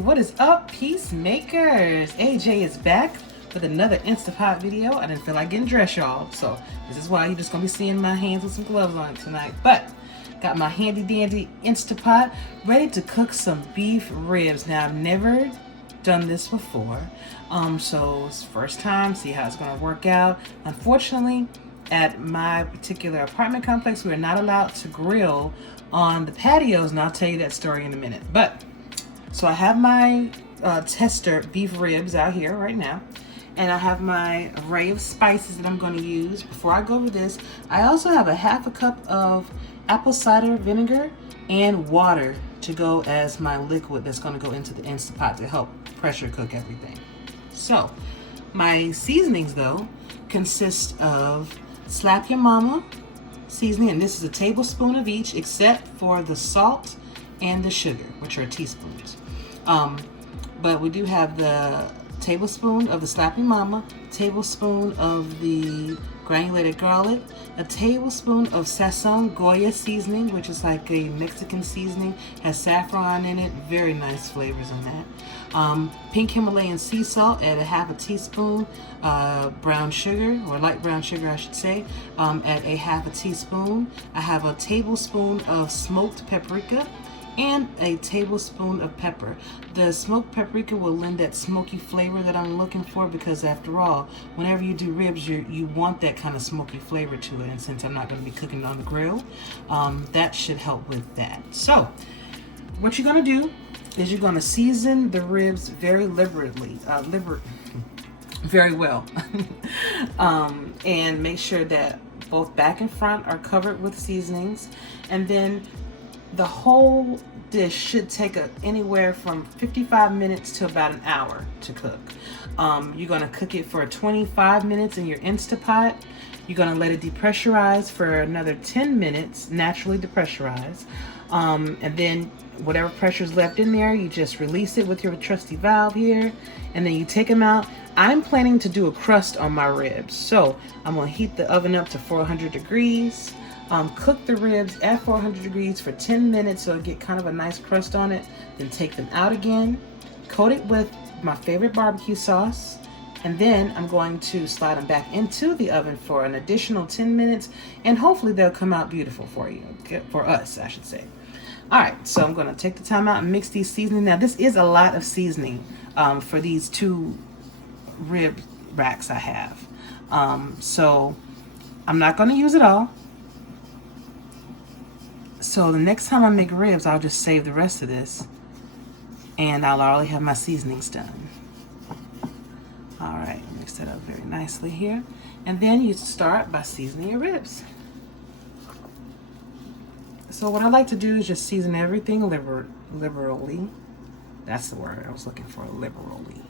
what is up, peacemakers? AJ is back with another InstantPot video. I didn't feel like getting dressed, y'all, so this is why you're just gonna be seeing my hands with some gloves on tonight. But got my handy dandy InstantPot ready to cook some beef ribs. Now, I've never done this before, so it's first time, see how it's gonna work out. Unfortunately, at my particular apartment complex, we are not allowed to grill on the patios, and I'll tell you that story in a minute. But so I have my tester beef ribs out here right now, and I have my array of spices that I'm going to use. Before I go over this, I also have a half a cup of apple cider vinegar and water to go as my liquid that's going to go into the InstantPot to help pressure cook everything. So my seasonings, though, consist of Slap Your Mama seasoning, and this is a tablespoon of each except for the salt and the sugar, which are teaspoons. But we do have the tablespoon of the Slap Your Mama, tablespoon of the granulated garlic, a tablespoon of Sazon Goya seasoning, which is like a Mexican seasoning, has saffron in it, very nice flavors in that. Pink Himalayan sea salt, add a half a teaspoon. Brown sugar, or light brown sugar I should say, at a half a teaspoon. I have a tablespoon of smoked paprika and a tablespoon of pepper. The smoked paprika will lend that smoky flavor that I'm looking for, because after all, whenever you do ribs, you want that kind of smoky flavor to it, and since I'm not going to be cooking on the grill, that should help with that. So what you're going to do is you're going to season the ribs very liberally, very well, and make sure that both back and front are covered with seasonings, and then the whole dish should take anywhere from 55 minutes to about an hour to cook. You're going to cook it for 25 minutes in your InstantPot. You're going to let it depressurize for another 10 minutes, naturally depressurize, and then whatever pressure is left in there, you just release it with your trusty valve here, and then you take them out. I'm planning to do a crust on my ribs, so I'm going to heat the oven up to 400 degrees. Cook the ribs at 400 degrees for 10 minutes so it'll get kind of a nice crust on it. Then take them out again, coat it with my favorite barbecue sauce, and then I'm going to slide them back into the oven for an additional 10 minutes, and hopefully they'll come out beautiful for you, for us, I should say. All right, so I'm going to take the time out and mix these seasonings. Now, this is a lot of seasoning for these two rib racks I have. So I'm not going to use it all. So the next time I make ribs, I'll just save the rest of this, and I'll already have my seasonings done. All right, mix that up very nicely here. And then you start by seasoning your ribs. So what I like to do is just season everything liberally. That's the word I was looking for, liberally.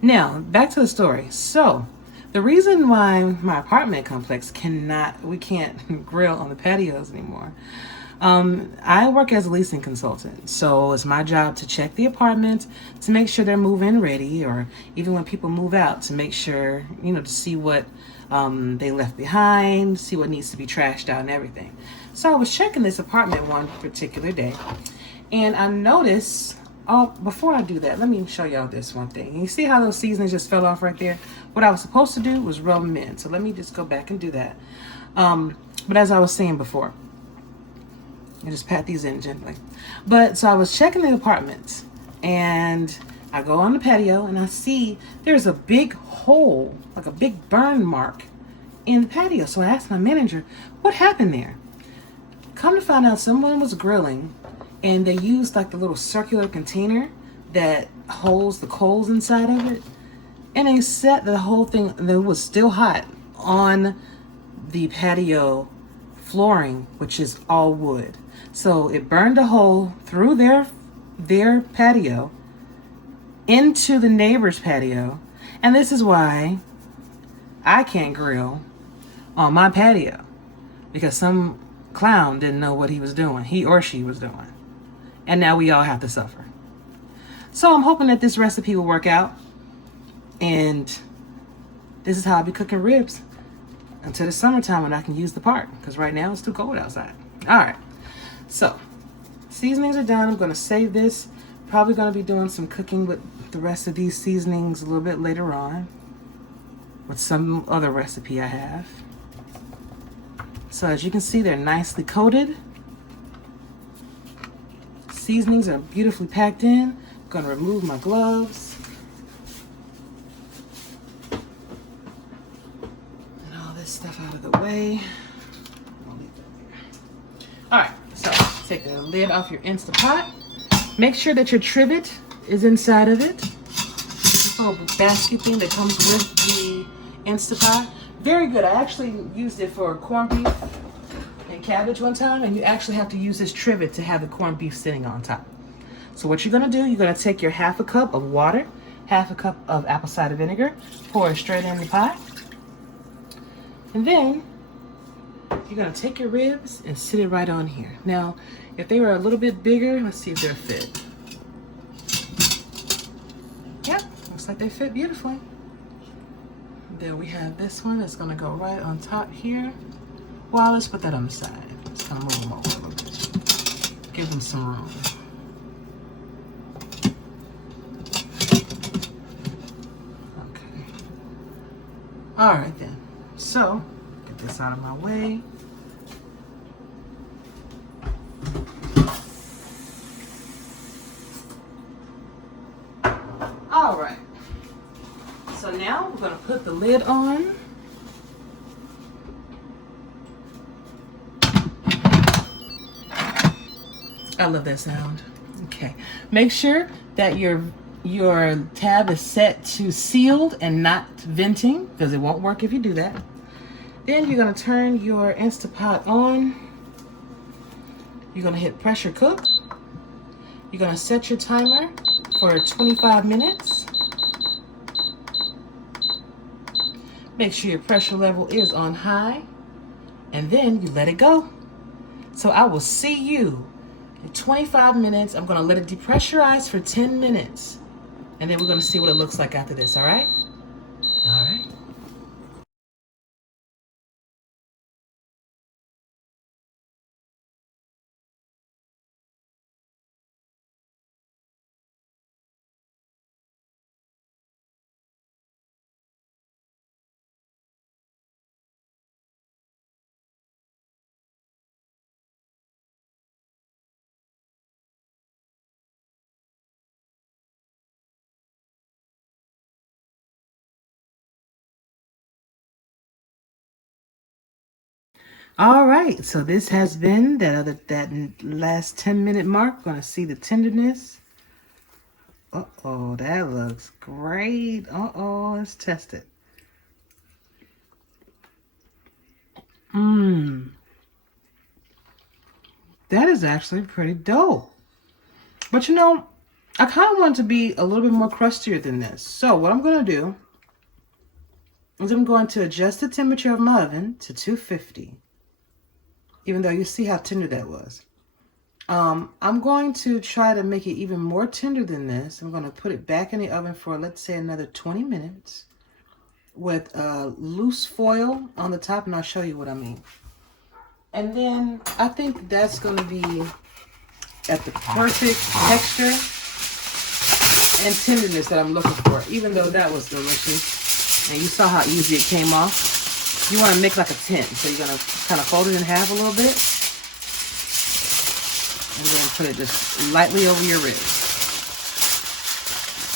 Now, back to the story. So the reason why my apartment complex we can't grill on the patios anymore. I work as a leasing consultant, so it's my job to check the apartments to make sure they're move-in ready, or even when people move out, to make sure, to see what they left behind, see what needs to be trashed out and everything. So I was checking this apartment one particular day, and I noticed, before I do that, let me show y'all this one thing. You see how those seasonings just fell off right there? What I was supposed to do was rub them in. So let me just go back and do that. But as I was saying before, I just pat these in gently. But so I was checking the apartments, and I go on the patio, and I see there's a big hole, like a big burn mark in the patio. So I asked my manager, what happened there? Come to find out, someone was grilling, and they used like the little circular container that holds the coals inside of it, and they set the whole thing that was still hot on the patio flooring, which is all wood. So it burned a hole through their patio into the neighbor's patio, and this is why I can't grill on my patio, because some clown didn't know what he was doing, he or she was doing, and now we all have to suffer. So I'm hoping that this recipe will work out, and this is how I'll be cooking ribs. until the summertime when I can use the part, because right now it's too cold outside. All right, so seasonings are done. I'm gonna save this. Probably gonna be doing some cooking with the rest of these seasonings a little bit later on with some other recipe I have. So as you can see, they're nicely coated. Seasonings are beautifully packed in. I'm gonna remove my gloves. And all this stuff out of the way. I'll leave that there. All right, so take the lid off your InstantPot. Make sure that your trivet is inside of it. This little basket thing that comes with the InstantPot. Very good. I actually used it for corned beef and cabbage one time, and you actually have to use this trivet to have the corned beef sitting on top. So what you're gonna do, you're gonna take your half a cup of water, half a cup of apple cider vinegar, pour it straight in the pot. And then you're gonna take your ribs and sit it right on here. Now, if they were a little bit bigger, let's see if they're fit. Yep, looks like they fit beautifully. Then we have this one that's gonna go right on top here. Well, let's put that on the side. Just gonna move them over a little bit. Give them some room. Okay. All right then. So, get this out of my way. All right. So now we're gonna put the lid on. I love that sound. Okay. Make sure that your tab is set to sealed and not venting, because it won't work if you do that. Then you're gonna turn your InstantPot on. You're gonna hit pressure cook. You're gonna set your timer for 25 minutes. Make sure your pressure level is on high, and then you let it go. So I will see you in 25 minutes. I'm gonna let it depressurize for 10 minutes, and then we're gonna see what it looks like after this, all right? All right. All right, so this has been that last 10-minute mark. Gonna see the tenderness. Uh-oh, that looks great. Uh-oh, let's test it. That is actually pretty dope. But you know, I kind of want it to be a little bit more crustier than this. So what I'm gonna do is I'm going to adjust the temperature of my oven to 250. Even though you see how tender that was. I'm going to try to make it even more tender than this. I'm going to put it back in the oven for, let's say, another 20 minutes with loose foil on the top, and I'll show you what I mean. And then I think that's going to be at the perfect texture and tenderness that I'm looking for, even though that was delicious. And you saw how easy it came off. You want to make like a 10, so you're going to kind of fold it in half a little bit. And then put it just lightly over your ribs.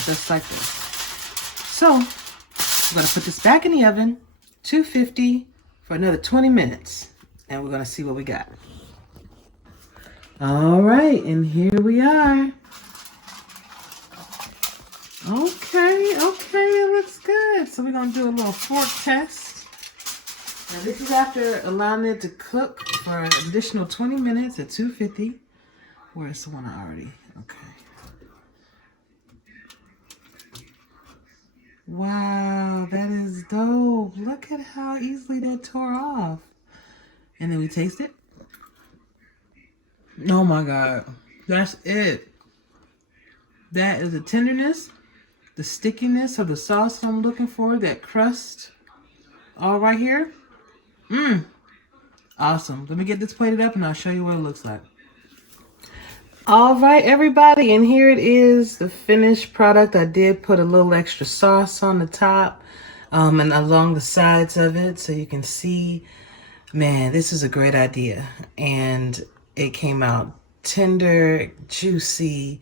Just like this. So, I'm going to put this back in the oven, 250, for another 20 minutes. And we're going to see what we got. All right, and here we are. Okay, it looks good. So we're going to do a little fork test. Now this is after allowing it to cook for an additional 20 minutes at 250. Where's the one I already? Okay. Wow, that is dope. Look at how easily that tore off. And then we taste it. Oh my God. That's it. That is the tenderness, the stickiness of the sauce I'm looking for, that crust all right here. Awesome. Let me get this plated up and I'll show you what it looks like. All right, everybody, and here it is, the finished product. I did put a little extra sauce on the top and along the sides of it so you can see. Man, this is a great idea, and it came out tender, juicy,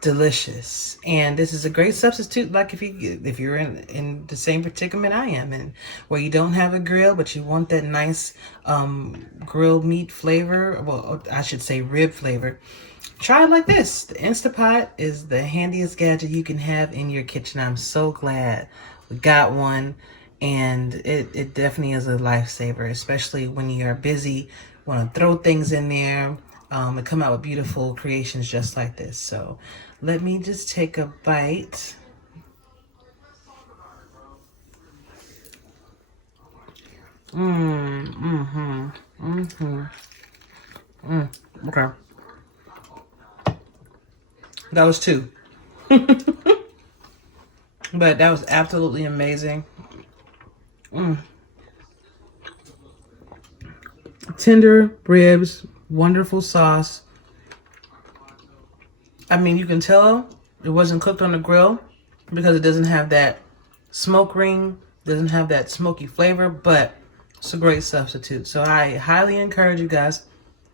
delicious. And this is a great substitute, like if you're in the same predicament I am in, where you don't have a grill but you want that nice grilled meat flavor, well, I should say rib flavor. Try it like this. The InstantPot is the handiest gadget you can have in your kitchen. I'm so glad we got one, and it definitely is a lifesaver, especially when you are busy, want to throw things in there and come out with beautiful creations just like this. So let me just take a bite. Okay. That was 2. But that was absolutely amazing. Tender ribs, wonderful sauce. I mean, you can tell it wasn't cooked on the grill because it doesn't have that smoke ring, doesn't have that smoky flavor, but it's a great substitute. So I highly encourage you guys,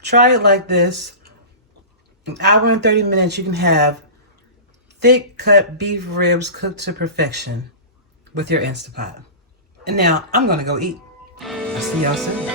try it like this. An hour and 30 minutes, you can have thick cut beef ribs cooked to perfection with your InstantPot. And now I'm gonna go eat. I'll see y'all soon.